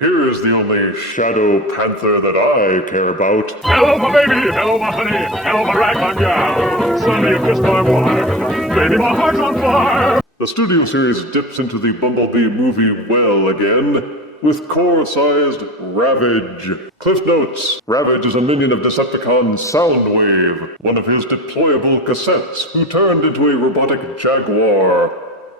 Here is the only shadow panther that I care about. Hello, my baby! Hello, my honey! Hello, my ragtime gal! Sonny, you kissed my wife! Baby, my heart's on fire! The Studio Series dips into the Bumblebee movie well again, with core-sized Ravage. Cliff notes: Ravage is a minion of Decepticon Soundwave, one of his deployable cassettes, who turned into a robotic jaguar,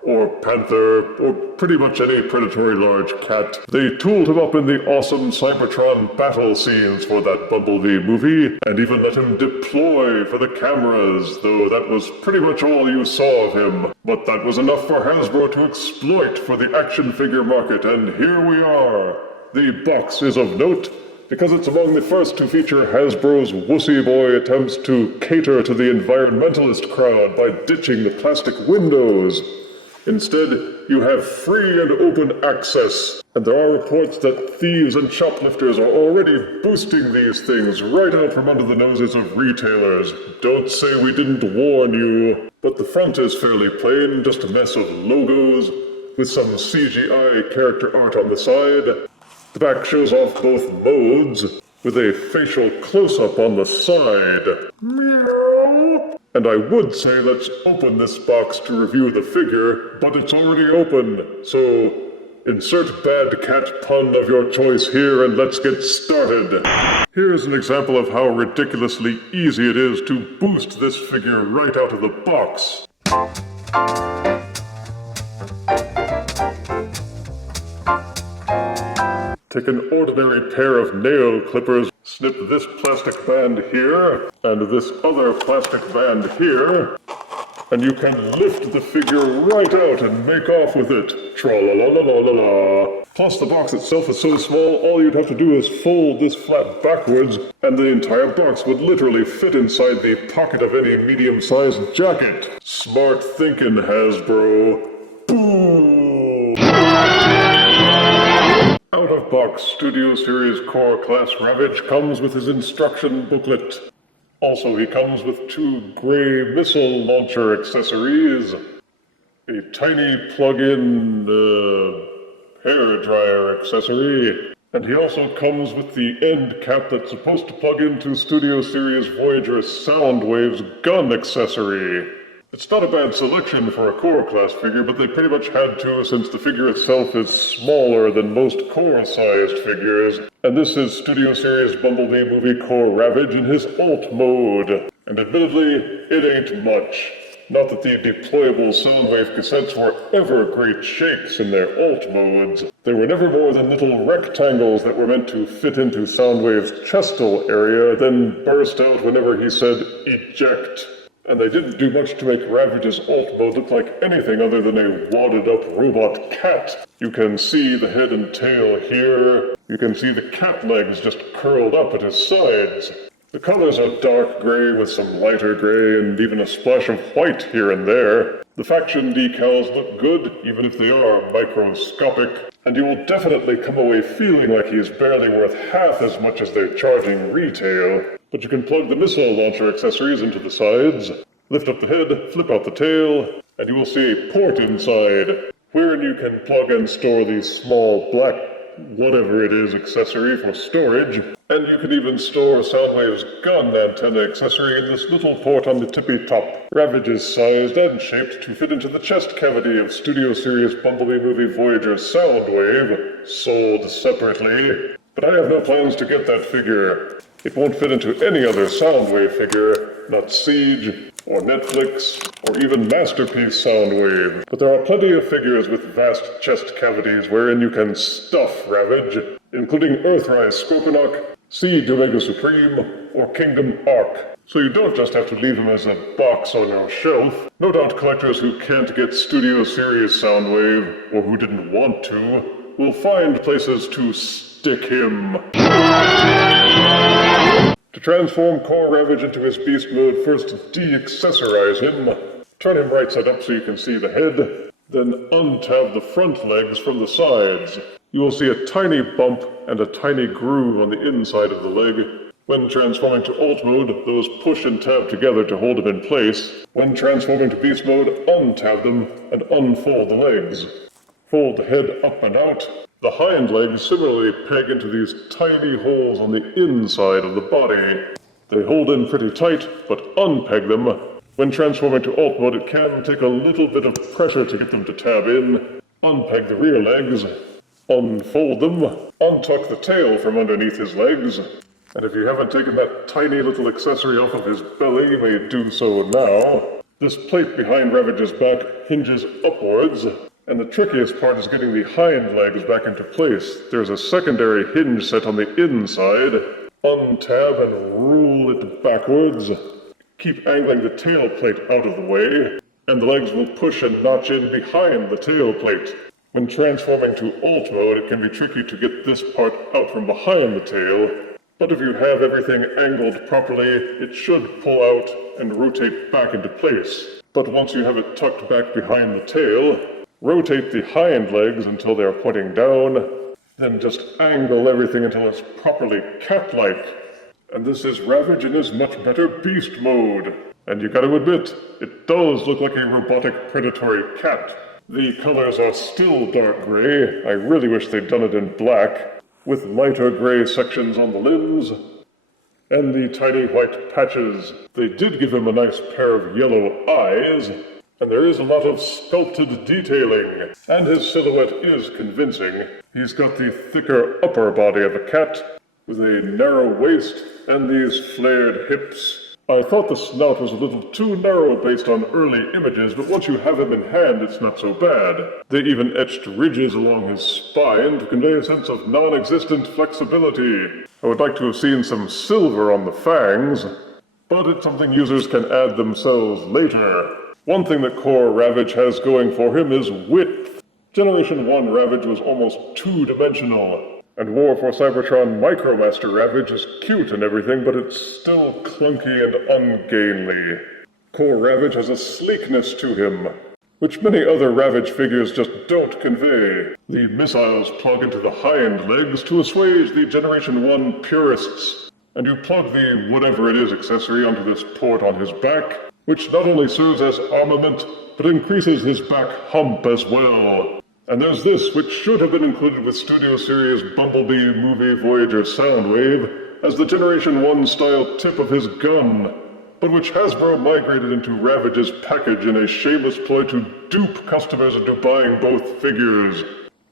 or panther, or pretty much any predatory large cat. They tooled him up in the awesome Cybertron battle scenes for that Bumblebee movie, and even let him deploy for the cameras, though that was pretty much all you saw of him. But that was enough for Hasbro to exploit for the action figure market, and here we are. The box is of note, because it's among the first to feature Hasbro's wussy boy attempts to cater to the environmentalist crowd by ditching the plastic windows. Instead, you have free and open access, and there are reports that thieves and shoplifters are already boosting these things right out from under the noses of retailers. Don't say we didn't warn you. But the front is fairly plain, just a mess of logos, with some CGI character art on the side. The back shows off both modes, with a facial close-up on the side. Meow. And I would say let's open this box to review the figure, but it's already open, so insert bad cat pun of your choice here and let's get started. Here's an example of how ridiculously easy it is to boost this figure right out of the box. Take an ordinary pair of nail clippers, snip this plastic band here, and this other plastic band here, and you can lift the figure right out and make off with it. Tra-la-la-la-la-la-la. Plus, the box itself is so small, all you'd have to do is fold this flap backwards, and the entire box would literally fit inside the pocket of any medium-sized jacket. Smart thinking, Hasbro. Boom! Out-of-box Studio Series Core Class Ravage comes with his instruction booklet. Also, he comes with 2 gray missile launcher accessories, a tiny plug-in hair dryer accessory, and he also comes with the end cap that's supposed to plug into Studio Series Voyager Soundwave's gun accessory. It's not a bad selection for a core class figure, but they pretty much had to since the figure itself is smaller than most core-sized figures. And this is Studio Series Bumblebee Movie Core Ravage in his alt mode. And admittedly, it ain't much. Not that the deployable Soundwave cassettes were ever great shakes in their alt modes. They were never more than little rectangles that were meant to fit into Soundwave's chestal area, then burst out whenever he said, eject. And they didn't do much to make Ravage's alt mode look like anything other than a wadded-up robot cat. You can see the head and tail here. You can see the cat legs just curled up at his sides. The colors are dark gray with some lighter gray and even a splash of white here and there. The faction decals look good, even if they are microscopic. And you will definitely come away feeling like he is barely worth half as much as they're charging retail. But you can plug the missile launcher accessories into the sides, lift up the head, flip out the tail, and you will see a port inside, wherein you can plug and store the small black whatever it is accessory for storage, and you can even store Soundwave's gun antenna accessory in this little port on the tippy top. Ravage is sized and shaped to fit into the chest cavity of Studio Series Bumblebee Movie Voyager Soundwave, sold separately. But I have no plans to get that figure. It won't fit into any other Soundwave figure, not Siege, or Netflix, or even Masterpiece Soundwave. But there are plenty of figures with vast chest cavities wherein you can stuff Ravage, including Earthrise Scorponok, Siege Omega Supreme, or Kingdom Arc. So you don't just have to leave him as a box on your shelf. No doubt collectors who can't get Studio Series Soundwave, or who didn't want to, will find places to stick him. To transform Core Ravage into his beast mode, first de-accessorize him, turn him right side up so you can see the head, then untab the front legs from the sides. You will see a tiny bump and a tiny groove on the inside of the leg. When transforming to alt mode, those push and tab together to hold him in place. When transforming to beast mode, untab them and unfold the legs. Fold the head up and out, The hind legs similarly peg into these tiny holes on the inside of the body. They hold in pretty tight, but unpeg them. When transforming to alt mode, it can take a little bit of pressure to get them to tab in. Unpeg the rear legs, unfold them, untuck the tail from underneath his legs, and if you haven't taken that tiny little accessory off of his belly, you may do so now. This plate behind Ravage's back hinges upwards, and the trickiest part is getting the hind legs back into place. There's a secondary hinge set on the inside. Untab and roll it backwards. Keep angling the tail plate out of the way, and the legs will push and notch in behind the tail plate. When transforming to alt mode, it can be tricky to get this part out from behind the tail, but if you have everything angled properly, it should pull out and rotate back into place. But once you have it tucked back behind the tail, rotate the hind legs until they're pointing down, then just angle everything until it's properly cat-like. And this is Ravage in his much better beast mode. And you gotta admit, it does look like a robotic predatory cat. The colors are still dark gray. I really wish they'd done it in black, with lighter gray sections on the limbs, and the tiny white patches. They did give him a nice pair of yellow eyes, and there is a lot of sculpted detailing, and his silhouette is convincing. He's got the thicker upper body of a cat, with a narrow waist and these flared hips. I thought the snout was a little too narrow based on early images, but once you have him in hand, it's not so bad. They even etched ridges along his spine to convey a sense of non-existent flexibility. I would like to have seen some silver on the fangs, but it's something users can add themselves later. One thing that Core Ravage has going for him is width. Generation 1 Ravage was almost two-dimensional. And War for Cybertron Micromaster Ravage is cute and everything, but it's still clunky and ungainly. Core Ravage has a sleekness to him, which many other Ravage figures just don't convey. The missiles plug into the hind legs to assuage the Generation 1 purists, and you plug the whatever it is accessory onto this port on his back, which not only serves as armament, but increases his back hump as well. And there's this, which should have been included with Studio Series Bumblebee movie Voyager Soundwave as the Generation 1 style tip of his gun, but which Hasbro migrated into Ravage's package in a shameless ploy to dupe customers into buying both figures.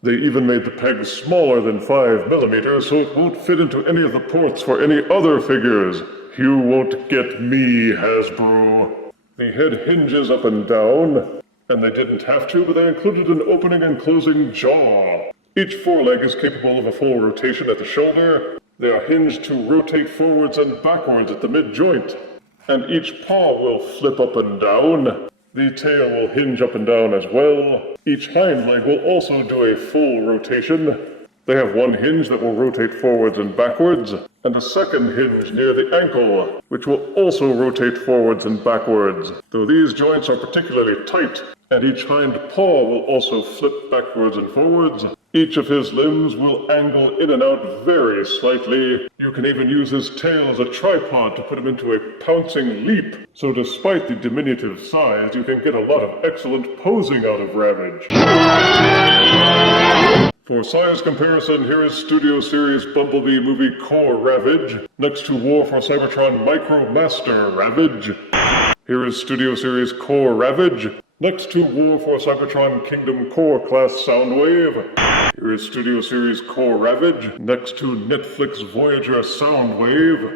They even made the peg smaller than 5mm so it won't fit into any of the ports for any other figures. You won't get me, Hasbro. The head hinges up and down, and they didn't have to, but they included an opening and closing jaw. Each foreleg is capable of a full rotation at the shoulder. They are hinged to rotate forwards and backwards at the mid-joint. And each paw will flip up and down. The tail will hinge up and down as well. Each hind leg will also do a full rotation. They have one hinge that will rotate forwards and backwards, and a second hinge near the ankle, which will also rotate forwards and backwards, though these joints are particularly tight, and each hind paw will also flip backwards and forwards. Each of his limbs will angle in and out very slightly. You can even use his tail as a tripod to put him into a pouncing leap, so despite the diminutive size, you can get a lot of excellent posing out of Ravage. For size comparison, here is Studio Series Bumblebee movie Core Ravage, next to War for Cybertron Micromaster Ravage. Here is Studio Series Core Ravage, next to War for Cybertron Kingdom Core Class Soundwave. Here is Studio Series Core Ravage, next to Netflix Voyager Soundwave.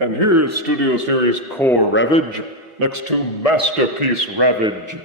And here is Studio Series Core Ravage, next to Masterpiece Ravage.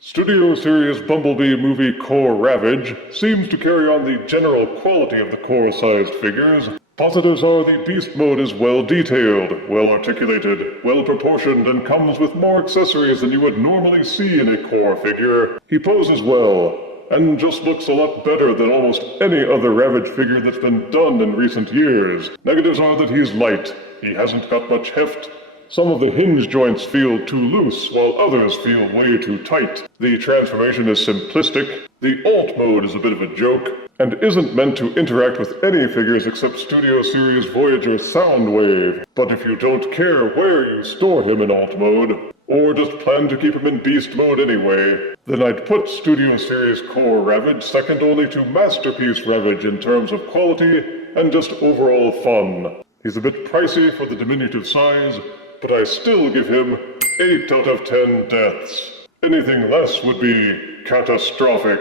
Studio Series Bumblebee movie Core Ravage seems to carry on the general quality of the core-sized figures. Positives are the beast mode is well detailed, well articulated, well proportioned, and comes with more accessories than you would normally see in a core figure. He poses well, and just looks a lot better than almost any other Ravage figure that's been done in recent years. Negatives are that he's light, he hasn't got much heft. Some of the hinge joints feel too loose, while others feel way too tight. The transformation is simplistic. The alt mode is a bit of a joke, and isn't meant to interact with any figures except Studio Series Voyager Soundwave. But if you don't care where you store him in alt mode, or just plan to keep him in beast mode anyway, then I'd put Studio Series Core Ravage second only to Masterpiece Ravage in terms of quality and just overall fun. He's a bit pricey for the diminutive size, but I still give him 8 out of 10 deaths. Anything less would be catastrophic.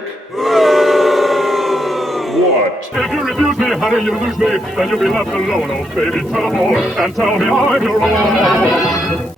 What? If you refuse me, honey, you lose me. Then you'll be left alone, oh baby. Tell them all and tell me I'm your own.